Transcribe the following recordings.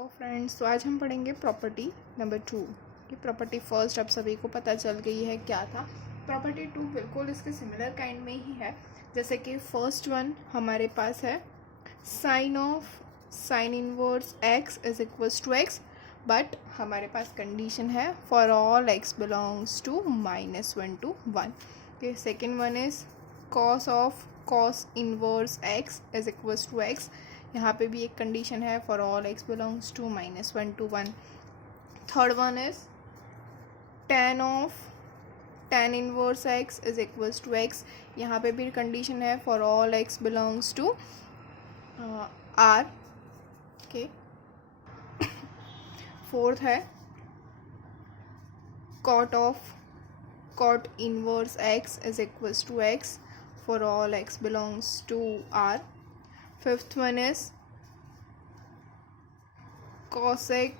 तो फ्रेंड्स, तो आज हम पढ़ेंगे प्रॉपर्टी नंबर 2 कि प्रॉपर्टी फर्स्ट अब सभी को पता चल गई है क्या था। प्रॉपर्टी 2 बिल्कुल इसके सिमिलर काइंड में ही है। जैसे कि फर्स्ट वन हमारे पास है sine inverse x is equals to x, but हमारे पास कंडीशन है for all x belongs to -1 to 1। Okay, second one is cos inverse x is equals to x. यहाँ पे भी एक कंडीशन है for all x belongs to -1 to 1। Third one is tan inverse x is equals to x. यहाँ पे भी condition है for all x belongs to are. Okay, fourth है cot inverse x is equals to x for all x belongs to R. Fifth one is cosec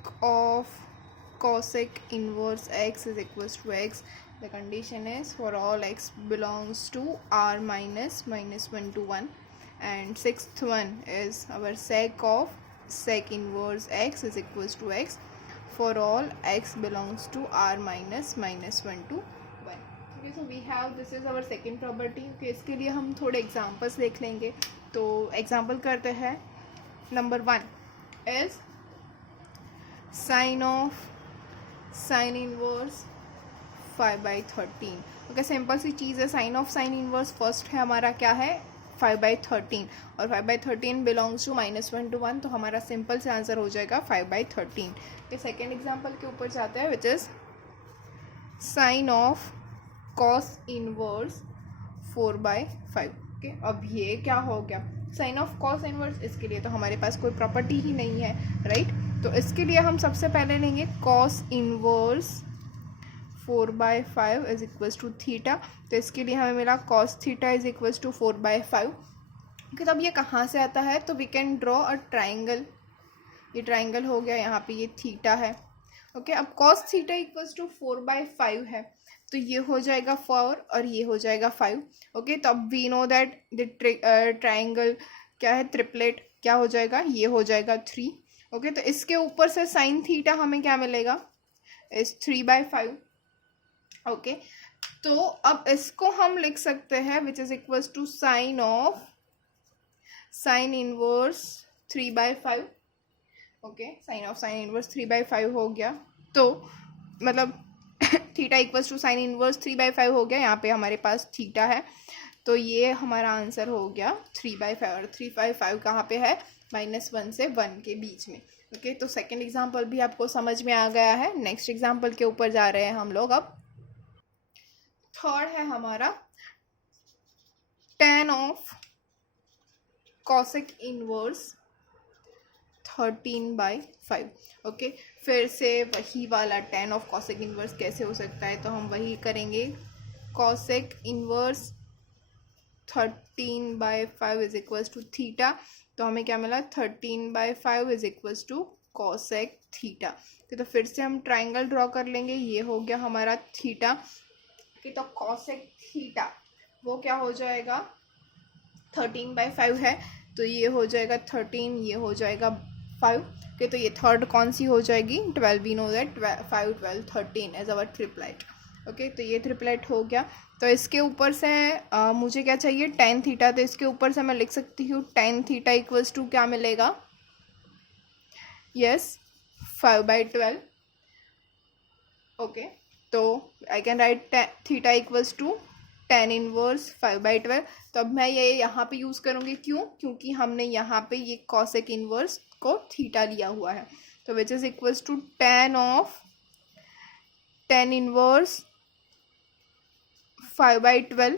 inverse x is equals to x. The condition is for all x belongs to r minus -1 to 1. And sixth one is our sec inverse x is equals to x for all x belongs to r minus -1 to 1. Okay, so we have, this is our second property. Okay, इसके लिए हम थोड़े examples देख लेंगे। तो example करते हैं। Number 1 is sine inverse 5/13। Okay, simple सी चीज़ है। साइन इनवर्स फर्स्ट है हमारा क्या है 5/13, और 5/13 बिलोंग्स टू -1 to 1, तो हमारा सिंपल से आंसर हो जाएगा 5/13। तो सेकेंड एग्जाम्पल के ऊपर जाते हैं, which is sine of cos inverse 4/5। Okay, अब ये क्या हो गया, साइन ऑफ कॉस इनवर्स। इसके लिए तो हमारे पास कोई प्रॉपर्टी ही नहीं है, राइट। तो इसके लिए हम सबसे पहले लेंगे cos inverse 4/5 is equals to theta. तो इसके लिए हमें मिला cos theta is equals to 4/5। Okay, तो अब ये कहाँ से आता है, तो we can draw a triangle. ये ट्राइंगल हो गया, यहाँ पे ये थीटा है। ओके, अब कॉस थीटा इक्वल्स टू 4/5 है, तो ये हो जाएगा 4 और ये हो जाएगा 5। ओके, तो अब we know that the triangle क्या है, ट्रिपलेट क्या हो जाएगा, ये हो जाएगा 3। ओके, तो इसके ऊपर से साइन थीटा हमें क्या मिलेगा, इस 3/5। ओके, तो अब इसको हम लिख सकते हैं which is equals to sine inverse 3/5। Okay, sine inverse 3/5 हो गया, तो मतलब theta equals to sine inverse 3/5 हो गया। यहाँ पे हमारे पास थीटा है, तो ये हमारा आंसर हो गया 3/5। और 3/5 कहाँ पे है, -1 से 1 के बीच में। ओके, तो सेकेंड एग्जाम्पल भी आपको समझ में आ गया है। नेक्स्ट एग्जाम्पल के ऊपर जा रहे हैं हम लोग। अब थर्ड है हमारा tan of cosec inverse 13/5। Okay, फिर से वही वाला tan ऑफ कॉसेक इनवर्स कैसे हो सकता है, तो हम वही करेंगे। Cosec inverse 13/5 is equals to theta. तो हमें क्या मिला, 13/5 is equals to cosec theta. तो फिर से हम ट्राइंगल ड्रॉ कर लेंगे। ये हो गया हमारा थीटा। तो कॉसेक थीटा वो क्या हो जाएगा, 13/5 है, तो ये हो जाएगा 13, ये हो जाएगा 5। ओके, तो ये थर्ड कौन सी हो जाएगी, 12। We know that 5, 12, 13 as our triplet. Okay, तो ये ट्रिपलेट हो गया। तो इसके ऊपर से मुझे क्या चाहिए, tan थीटा। तो इसके ऊपर से मैं लिख सकती हूँ tan थीटा इक्वल्स टू क्या मिलेगा, यस 5/12। ओके, तो I can write theta equals to tan inverse 5/12। तो अब मैं ये यहाँ पे यूज़ करूँगी, क्यों, क्योंकि हमने यहाँ पे ये कॉसेक इनवर्स को थीटा लिया हुआ है। तो which is equals to tan inverse 5/12।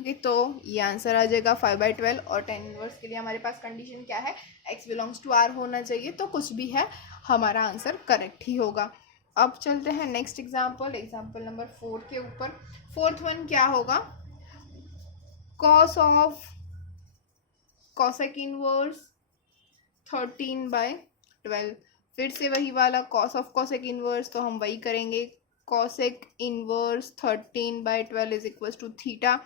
Okay, तो ये आंसर आ जाएगा 5/12। और tan इनवर्स के लिए हमारे पास कंडीशन क्या है, x बिलोंग्स टू r होना चाहिए। तो कुछ भी है, हमारा आंसर करेक्ट ही होगा। अब चलते हैं नेक्स्ट एग्जाम्पल नंबर 4 के ऊपर। फोर्थ वन क्या होगा, कॉसेक इनवर्स 13/12। फिर से वही वाला कॉस ऑफ कॉसेक इनवर्स, तो हम वही करेंगे। Cosec inverse 13/12 is equals to theta.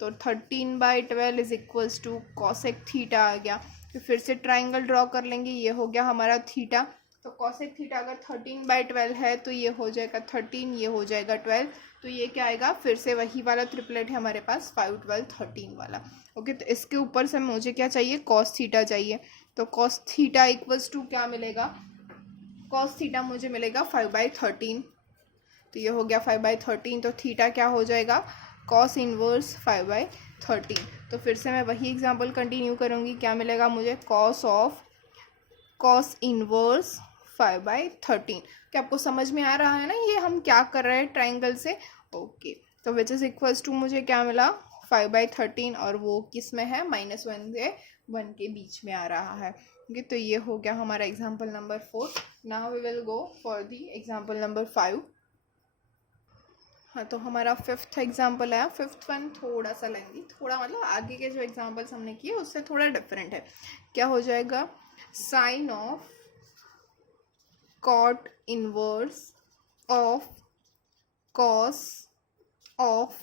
तो 13/12 is equals to cosec theta आ गया। तो फिर से ट्राइंगल ड्रॉ कर लेंगे, ये हो गया हमारा थीटा। तो कॉसेक थीटा अगर 13/12 है तो ये हो जाएगा 13, ये हो जाएगा 12, तो ये क्या आएगा, फिर से वही वाला ट्रिपलेट है हमारे पास 5, 12, 13 वाला। ओके, तो इसके ऊपर से मुझे क्या चाहिए, कॉस थीटा चाहिए। तो कॉस थीटा इक्वल्स टू क्या मिलेगा, कॉस थीटा मुझे मिलेगा 5/13। तो ये हो गया 5/13, तो थीटा क्या हो जाएगा, कॉस इनवर्स 5/13। तो फिर से मैं वही एग्जांपल कंटिन्यू करूँगी, क्या मिलेगा मुझे, कॉस इनवर्स 5/13। क्या आपको समझ में आ रहा है ना ये हम क्या कर रहे हैं ट्राइंगल से। ओके, तो विच इज़ इक्वल्स टू मुझे क्या मिला, 5/13, और वो किस में है, -1 से 1 के बीच में आ रहा है। ओके, तो ये हो गया हमारा example number 4। Now we will go for the example number 5। हाँ, तो हमारा 5th एग्जाम्पल है। 5th वन थोड़ा सा लेंदी, थोड़ा मतलब आगे के जो एग्जाम्पल्स हमने किए उससे थोड़ा डिफरेंट है। क्या हो जाएगा, sine of cot inverse of cos of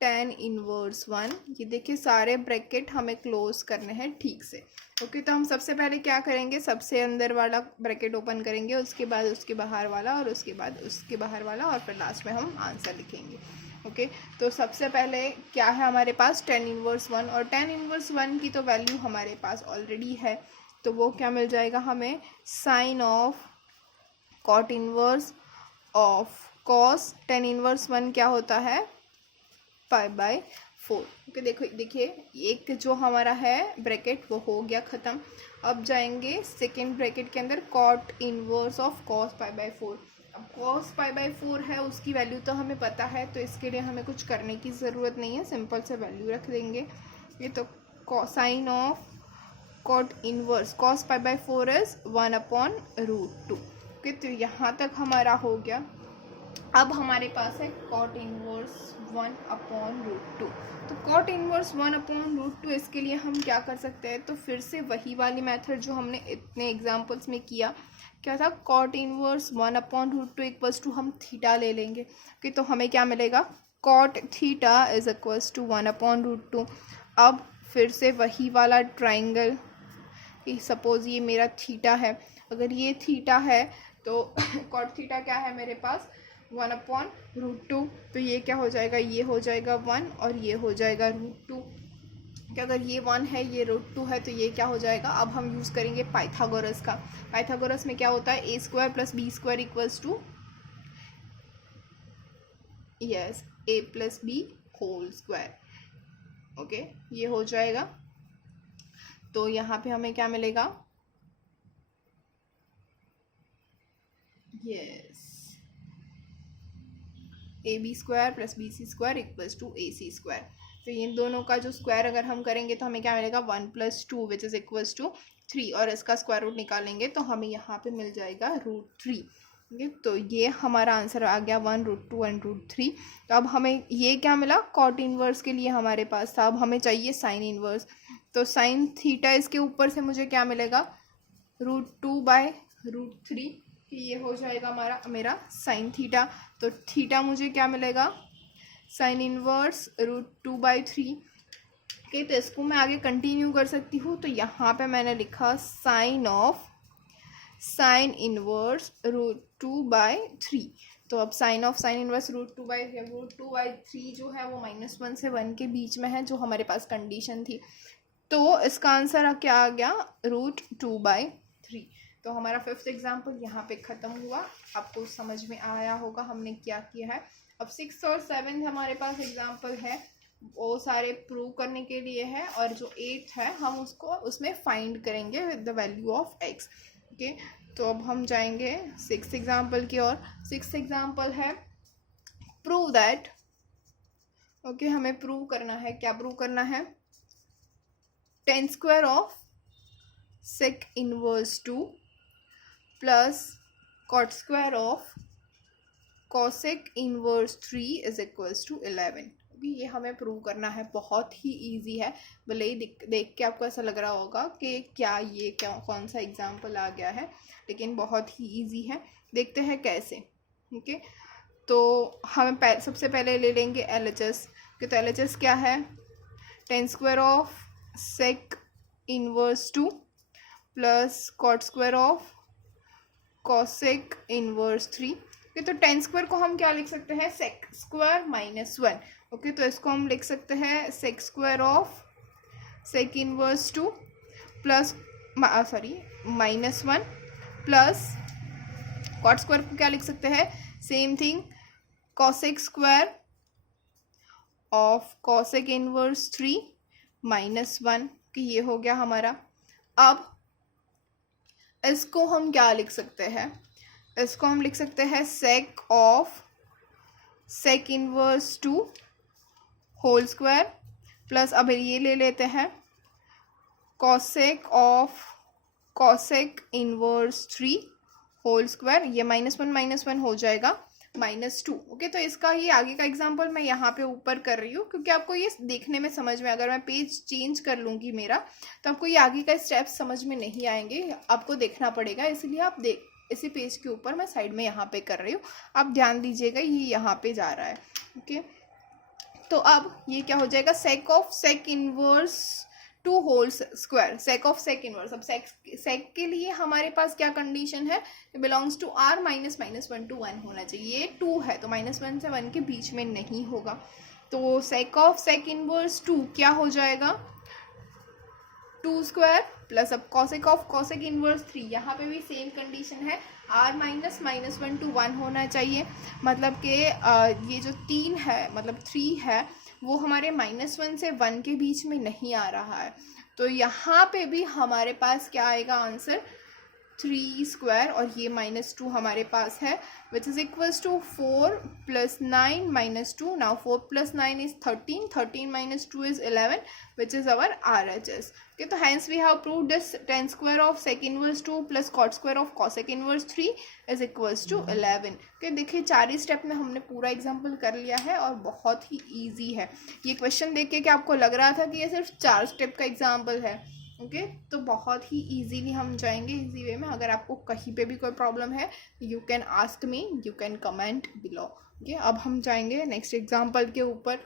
tan inverse 1। ये देखिए सारे ब्रैकेट हमें क्लोज करने हैं ठीक से। ओके, तो हम सबसे पहले क्या करेंगे, सबसे अंदर वाला ब्रैकेट ओपन करेंगे, उसके बाद उसके बाहर वाला, और उसके बाद उसके बाहर वाला, और फिर लास्ट में हम आंसर लिखेंगे। ओके, तो सबसे पहले क्या है हमारे पास, tan इनवर्स 1, और tan इनवर्स 1 की तो वैल्यू हमारे पास ऑलरेडी है, तो वो क्या मिल जाएगा हमें, sine of cot inverse of cos tan inverse 1 क्या होता है, 5/4। ओके, देखिए एक जो हमारा है ब्रैकेट वो हो गया ख़त्म। अब जाएंगे सेकेंड ब्रैकेट के अंदर, कॉट इनवर्स ऑफ कॉस 5/4। अब कॉस 5/4 है, उसकी वैल्यू तो हमें पता है, तो इसके लिए हमें कुछ करने की ज़रूरत नहीं है, सिंपल से वैल्यू रख देंगे। ये तो sine of cot inverse cos 5/4 is 1/√2। Okay, तो यहाँ तक हमारा हो गया। अब हमारे पास है कॉट इनवर्स 1/√2। तो कॉट इनवर्स 1/√2, इसके लिए हम क्या कर सकते हैं, तो फिर से वही वाली मेथड जो हमने इतने एग्जांपल्स में किया, क्या था, कॉट इनवर्स 1/√2 इक्वल्स टू हम थीटा ले लेंगे कि तो हमें क्या मिलेगा, cot theta is equals to 1/√2। अब फिर से वही वाला ट्राइंगल, सपोज ये मेरा थीटा है, अगर ये थीटा है तो कॉट थीटा क्या है मेरे पास, 1/√2। तो ये क्या हो जाएगा, ये हो जाएगा 1 और ये हो जाएगा √2। क्या, अगर ये 1 है ये √2 है, तो ये क्या हो जाएगा, अब हम यूज़ करेंगे पाइथागोरस का। पाइथागोरस में क्या होता है, a² + b² equals to a + b²। Okay, ये हो जाएगा। तो यहाँ पे हमें क्या मिलेगा, ab² + bc² equals to ac²। तो इन दोनों का जो स्क्वायर अगर हम करेंगे तो हमें क्या मिलेगा, 1 + 2 विच इज़ इक्वल्स टू 3, और इसका स्क्वायर रूट निकालेंगे तो हमें यहाँ पे मिल जाएगा √3। ठीक, तो ये हमारा आंसर आ गया 1√2 एंड √3। तो अब हमें ये क्या मिला, कॉट इनवर्स के लिए हमारे पास था, अब हमें चाहिए साइन इनवर्स। तो साइन थीटा, इसके ऊपर से मुझे क्या मिलेगा, √2/√3, ये हो जाएगा मेरा साइन थीटा। तो थीटा मुझे क्या मिलेगा, साइन इनवर्स √2/3। ओके, तो इसको मैं आगे कंटिन्यू कर सकती हूँ। तो यहाँ पे मैंने लिखा साइन ऑफ साइन इनवर्स √2/3। तो अब साइन इनवर्स √2/3 जो है वो -1 से 1 के बीच में है, जो हमारे पास कंडीशन थी। तो इसका आंसर क्या आ गया, √2/3। तो हमारा 5th एग्जाम्पल यहाँ पे ख़त्म हुआ। आपको समझ में आया होगा हमने क्या किया है। अब 6th और 7th हमारे पास एग्जाम्पल है, वो सारे प्रूव करने के लिए है, और जो 8th है हम उसमें फाइंड करेंगे with the value of x। Okay, तो अब हम जाएंगे 6th एग्जाम्पल की ओर। 6th एग्जाम्पल है प्रूव दैट। ओके, हमें प्रूव करना है, क्या प्रूव करना है, tan² of sec inverse 2 plus cot² of cosec inverse 3 is equals to 11। ये हमें प्रूव करना है, बहुत ही इजी है। भले ही देख के आपको ऐसा लग रहा होगा कि ये कौन सा एग्जाम्पल आ गया है, लेकिन बहुत ही इजी है। देखते हैं कैसे। ओके, तो हमें सबसे पहले ले लेंगे LHS। तो LHS क्या है, tan² of sec inverse 2 plus cot square of cosec inverse 3। Okay, तो टेन स्क्वायर को हम क्या लिख सकते हैं, सेक स्क्वायर माइनस 1। ओके, तो इसको हम लिख सकते हैं sec square of sec inverse 2 plus minus 1 plus cot square को क्या लिख सकते हैं, same thing cosec square of cosec inverse 3 minus 1 कि ये हो गया हमारा। अब इसको हम क्या लिख सकते हैं, इसको हम लिख सकते हैं sec of sec inverse 2 whole square plus अब ये ले लेते हैं cosec of cosec inverse 3 whole square, ये माइनस वन हो जाएगा -2। ओके, तो इसका ही आगे का एग्जाम्पल मैं यहाँ पे ऊपर कर रही हूँ क्योंकि आपको ये देखने में समझ में, अगर मैं पेज चेंज कर लूँगी मेरा तो आपको ये आगे का स्टेप्स समझ में नहीं आएंगे, आपको देखना पड़ेगा। इसलिए आप इसी पेज के ऊपर मैं साइड में यहाँ पे कर रही हूँ, आप ध्यान दीजिएगा ये यहाँ पे जा रहा है। ओके, तो अब ये क्या हो जाएगा, sec of sec inverse 2 whole square, sec of sec inverse. अब सेक के लिए हमारे पास क्या कंडीशन है, बिलोंग्स टू आर -(-1 to 1) होना चाहिए। ये 2 है तो -1 से 1 के बीच में नहीं होगा। तो सेक ऑफ सेक इनवर्स 2 क्या हो जाएगा, 2 स्क्वायर प्लस अब कॉसेक ऑफ कॉसेक इनवर्स 3, यहाँ पे भी सेम कंडीशन है, r -(-1 to 1) होना चाहिए। मतलब कि ये जो 3 है मतलब 3 है वो हमारे -1 से 1 के बीच में नहीं आ रहा है। तो यहाँ पे भी हमारे पास क्या आएगा आंसर, 3 स्क्वायर और ये -2 हमारे पास है which is equals to 4 + 9 - 2। Now 4 + 9 is 13, 13 - 2 is 11 which is our RHS। Okay, तो hence we have proved this tan square of sec inverse 2 plus cot square of cosec inverse 3 is equals to 11। okay, देखिए 4 ही step में हमने पूरा example कर लिया है और बहुत ही ईजी है। ये क्वेश्चन देख के कि आपको लग रहा था कि ये सिर्फ 4 स्टेप का एग्जाम्पल है। ओके, तो बहुत ही इजीली हम जाएंगे इजी वे में। अगर आपको कहीं पे भी कोई प्रॉब्लम है you can ask me, you can comment below. Okay, अब हम जाएंगे नेक्स्ट एग्जाम्पल के ऊपर।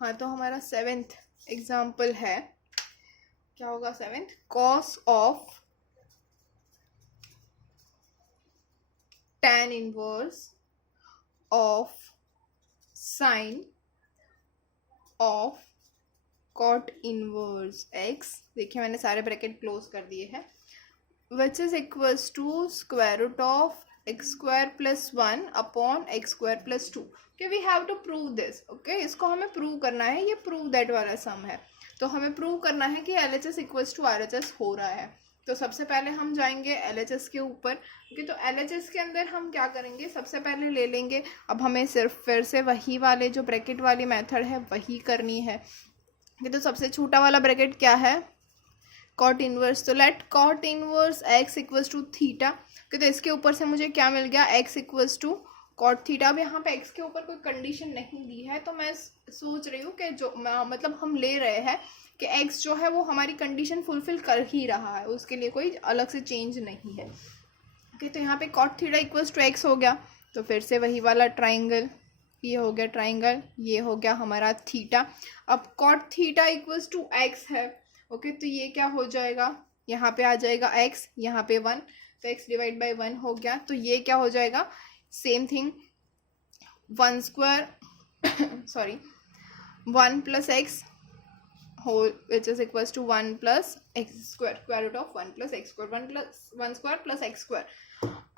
हाँ, तो हमारा 7th एग्जाम्पल है, क्या होगा 7th, cos of tan inverse of sine of cot inverse x। देखिए मैंने सारे ब्रैकेट क्लोज कर दिए हैं, which is equals to square root of x² + 1 upon x² + 2। कि we have to prove this. Okay, इसको हमें प्रूव करना है, ये प्रूव दैट वाला सम है। तो हमें प्रूव करना है कि LHS इक्वल्स टू RHS हो रहा है। तो सबसे पहले हम जाएंगे LHS के ऊपर। ओके, तो LHS के अंदर हम क्या करेंगे, सबसे पहले ले लेंगे, अब हमें सिर्फ फिर से वही वाले जो ब्रैकेट वाली मेथड है वही करनी है। तो सबसे छोटा वाला ब्रैकेट क्या है, कॉट इनवर्स। तो let cot inverse x equals to theta. तो इसके ऊपर से मुझे क्या मिल गया, x equals to cot theta. अब यहाँ पे x के ऊपर कोई कंडीशन नहीं दी है तो मैं सोच रही हूँ कि जो मतलब हम ले रहे हैं कि x जो है वो हमारी कंडीशन फुलफिल कर ही रहा है, उसके लिए कोई अलग से चेंज नहीं है। ओके, तो यहाँ पे cot theta equals to x हो गया। तो फिर से वही वाला ट्राइंगल, ये हो गया ट्राइंगल, ये हो गया हमारा थीटा। अब cot theta equals to x है। ओके, तो ये क्या हो जाएगा, यहाँ पे आ जाएगा x, यहाँ पे 1, तो x डिवाइड बाई 1 हो गया। तो ये क्या हो जाएगा, same thing 1 + x whole which is equals to 1 + x², square root of 1 + x², 1² + x²,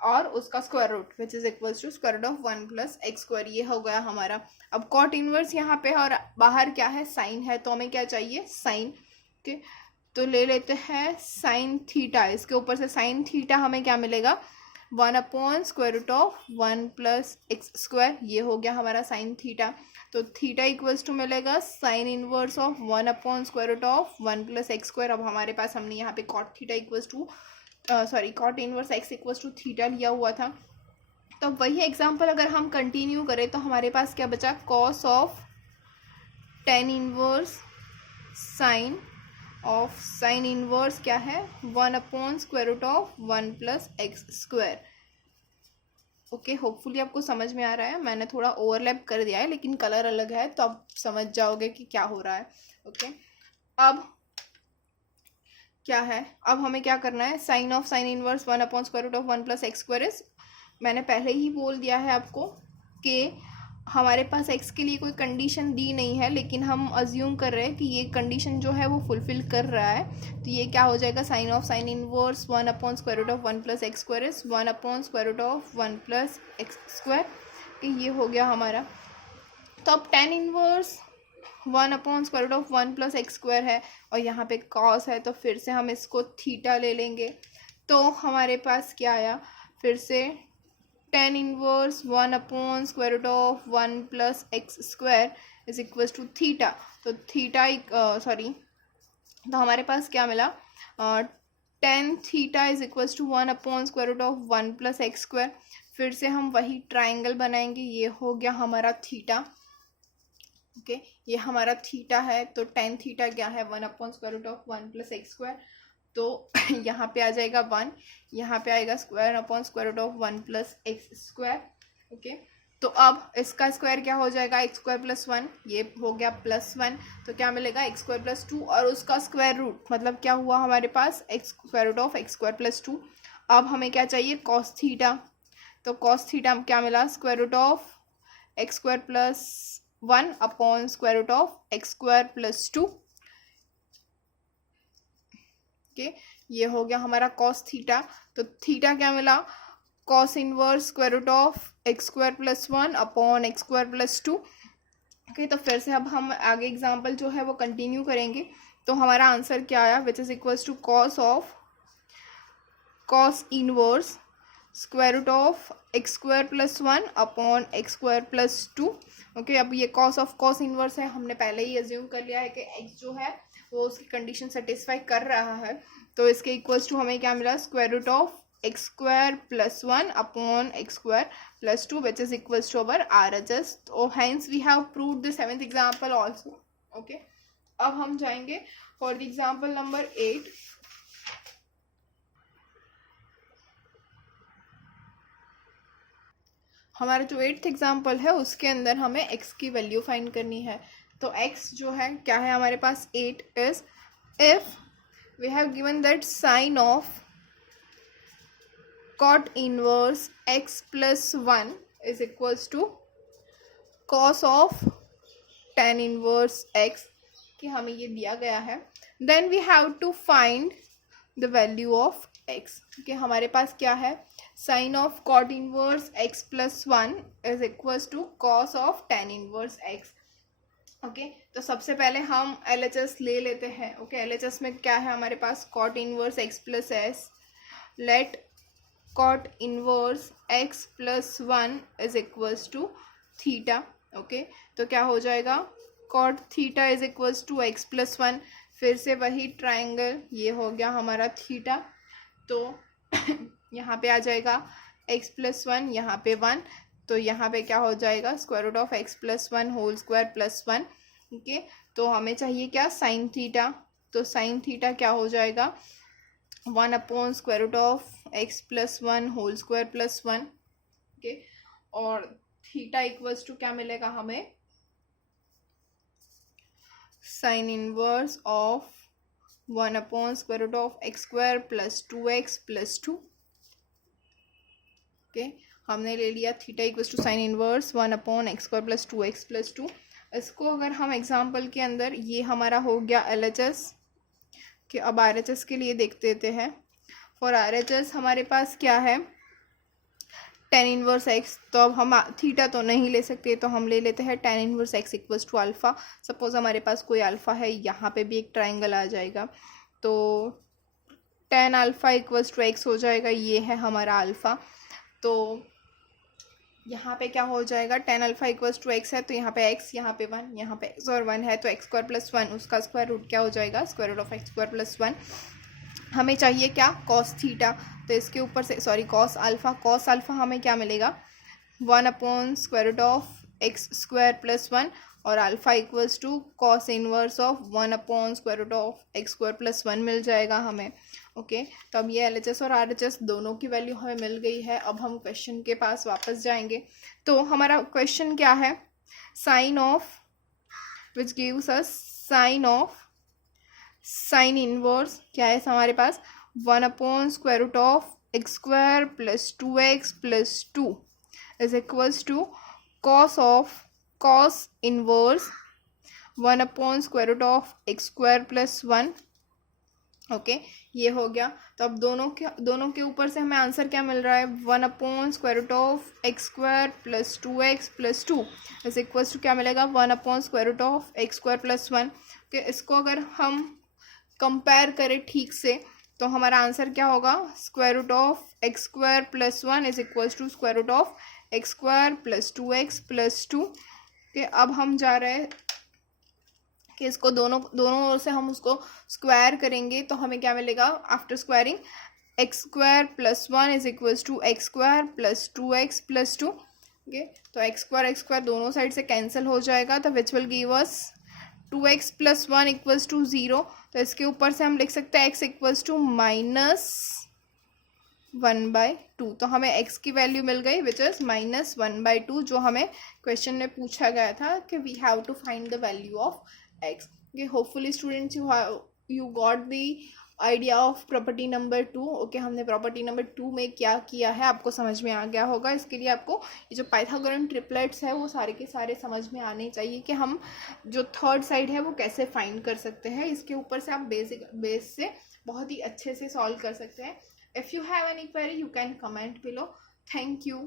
और उसका square root which is equals to square root of 1 + x²। ये हो गया हमारा। अब कॉट इनवर्स यहाँ पे है और बाहर क्या है, साइन है, तो हमें क्या चाहिए, साइन। ओके, तो ले लेते हैं साइन थीटा। इसके ऊपर से साइन थीटा हमें क्या मिलेगा, 1/√1 + x²। ये हो गया हमारा साइन थीटा। तो थीटा इक्वल्स टू मिलेगा साइन इनवर्स ऑफ 1/√1 + x²। अब हमारे पास हमने यहाँ पे cot theta equals to cot inverse x equals to theta लिया हुआ था। तो वही एग्जाम्पल अगर हम कंटिन्यू करें तो हमारे पास क्या बचा, cos of tan inverse sine of sine inverse क्या है, 1/√1 + x²। ओके, होपफुली आपको समझ में आ रहा है। मैंने थोड़ा ओवरलैप कर दिया है लेकिन कलर अलग है तो आप समझ जाओगे कि क्या हो रहा है। ओके, अब क्या है, अब हमें क्या करना है, sine of sine inverse 1/√1 + x² is, मैंने पहले ही बोल दिया है आपको कि हमारे पास x के लिए कोई कंडीशन दी नहीं है, लेकिन हम अज्यूम कर रहे हैं कि ये कंडीशन जो है वो फुलफिल कर रहा है। तो ये क्या हो जाएगा, sine of sine inverse 1/√1 + x² is 1/√1 + x²। ये हो गया हमारा। तो अब tan इनवर्स 1/√1 + x² है और यहाँ पे cos है, तो फिर से हम इसको थीटा ले लेंगे। तो हमारे पास क्या आया, फिर से tan inverse 1/√1 + x² is equal to theta. तो थीटा तो हमारे पास क्या मिला, tan theta is equal to 1/√1 + x²। फिर से हम वही ट्राइंगल बनाएंगे, ये हो गया हमारा थीटा। ओके ये हमारा थीटा है, तो tan थीटा क्या है, 1/√1 + x²। तो यहाँ पे आ जाएगा 1, यहाँ पे आएगा √1 + x²। ओके तो अब इसका स्क्वायर क्या हो जाएगा, x² + 1, ये हो गया +1, तो क्या मिलेगा x² + 2 और उसका स्क्वायर रूट, मतलब क्या हुआ हमारे पास x² + 2। अब हमें क्या चाहिए, cos थीटा। तो cos थीटा क्या मिला, √x² + 1 अपॉन x² + 2। ओके ये हो गया हमारा cos थीटा। तो थीटा क्या मिला, cos inverse x² + 1 upon x² + 2। Okay तो फिर से अब हम आगे एग्जाम्पल जो है वो कंटिन्यू करेंगे। तो हमारा आंसर क्या आया, which is equal to cos inverse x² + 1 upon x² + 2। Okay अब ये cos इनवर्स है, हमने पहले ही अज्यूम कर लिया है कि x जो है वो उसकी कंडीशन सेटिस्फाई कर रहा है। तो इसके इक्वल्स टू हमें क्या मिला, x² + 1 upon x² + 2 which is equals to our RHS। तो hence we have proved the 7th example also. Okay अब हम जाएंगे फॉर द एग्जाम्पल नंबर 8। हमारा जो 8th एग्जाम्पल है उसके अंदर हमें x की वैल्यू फाइंड करनी है। तो x जो है क्या है हमारे पास, 8 is, if we have given that sine of cot inverse x + 1 is equals to cos of tan inverse x, कि हमें ये दिया गया है। Then we have to find the value of x, कि हमारे पास क्या है, sine of cot inverse x + 1 is equals to cos of tan inverse x। Okay तो सबसे पहले हम LHS ले लेते हैं। ओके LHS में क्या है हमारे पास, cot inverse x + s, let cot inverse x + 1 is equals to theta. Okay तो क्या हो जाएगा, cot theta is equals to x + 1, फिर से वही ट्राइंगल, ये हो गया हमारा थीटा। तो यहाँ पे आ जाएगा x + 1, यहाँ पे 1, तो यहाँ पे क्या हो जाएगा, x + 1 होल स्क्वायर + 1। ओके तो हमें चाहिए क्या, साइन थीटा। तो साइन थीटा क्या हो जाएगा, 1/√x + 1 होल स्क्वायर + 1। ओके और थीटा इक्वल्स टू क्या मिलेगा हमें, sign inverse of 1/√x² + 2x + 2। Okay हमने ले लिया theta equals to sine inverse 1/x² + 2x + 2। इसको अगर हम एग्जाम्पल के अंदर, ये हमारा हो गया LHS, कि अब RHS के लिए देख देते हैं। फॉर RHS हमारे पास क्या है, tan इनवर्स x। तो अब हम थीटा तो नहीं ले सकते, तो हम ले लेते हैं tan inverse x equals to alpha. Suppose हमारे पास कोई अल्फ़ा है, यहाँ पे भी एक ट्राइंगल आ जाएगा, तो tan alpha equals to x हो जाएगा, ये है हमारा अल्फ़ा। तो यहाँ पे क्या हो जाएगा, tan alpha equals to x है, तो यहाँ पे x, यहाँ पे 1, यहाँ पे x और 1 है, तो x² + 1 उसका स्क्वायर रूट क्या हो जाएगा, √x² + 1। हमें चाहिए क्या, cos थीटा। तो इसके ऊपर से cos अल्फ़ा हमें क्या मिलेगा, 1/√x² + 1 और alpha equals to cos inverse of 1/√x² + 1 मिल जाएगा हमें। ओके तो अब ये LHS और RHS दोनों की वैल्यू हमें मिल गई है। अब हम क्वेश्चन के पास वापस जाएंगे। तो हमारा क्वेश्चन क्या है, sine of which gives us sine of sine inverse क्या है हमारे पास, 1/√x² + 2x + 2 is equals to cos inverse 1/√x² + 1। Okay ये हो गया। तो अब दोनों के ऊपर से हमें आंसर क्या मिल रहा है, 1/√x² + 2x + 2 is equals to क्या मिलेगा, 1/√x² + 1। ओके इसको अगर हम कंपेयर करें ठीक से तो हमारा आंसर क्या होगा, √x² + 1 is equals to √x² + 2x + 2। Okay अब हम जा रहे हैं कि इसको दोनों ओर से हम उसको स्क्वायर करेंगे तो हमें क्या मिलेगा, after squaring x² + 1 is equals to x² + 2x + 2। Okay तो x² दोनों साइड से कैंसिल हो जाएगा, तो which will give us 2x + 1 equals to 0। तो इसके ऊपर से हम लिख सकते हैं x इक्वल्स टू -1/2। तो हमें x की वैल्यू मिल गई विच इज़ -1/2, जो हमें क्वेश्चन में पूछा गया था कि we have to find the value of x। Okay hopefully students you got the idea of property number 2। Okay हमने प्रॉपर्टी नंबर 2 में क्या किया है आपको समझ में आ गया होगा। इसके लिए आपको ये जो पाइथागोरन ट्रिपलेट्स है वो सारे के सारे समझ में आने चाहिए कि हम जो थर्ड साइड है वो कैसे फाइंड कर सकते हैं। इसके ऊपर से आप बेस से बहुत ही अच्छे से सॉल्व कर सकते हैं। If you have any query, you can comment below. Thank you.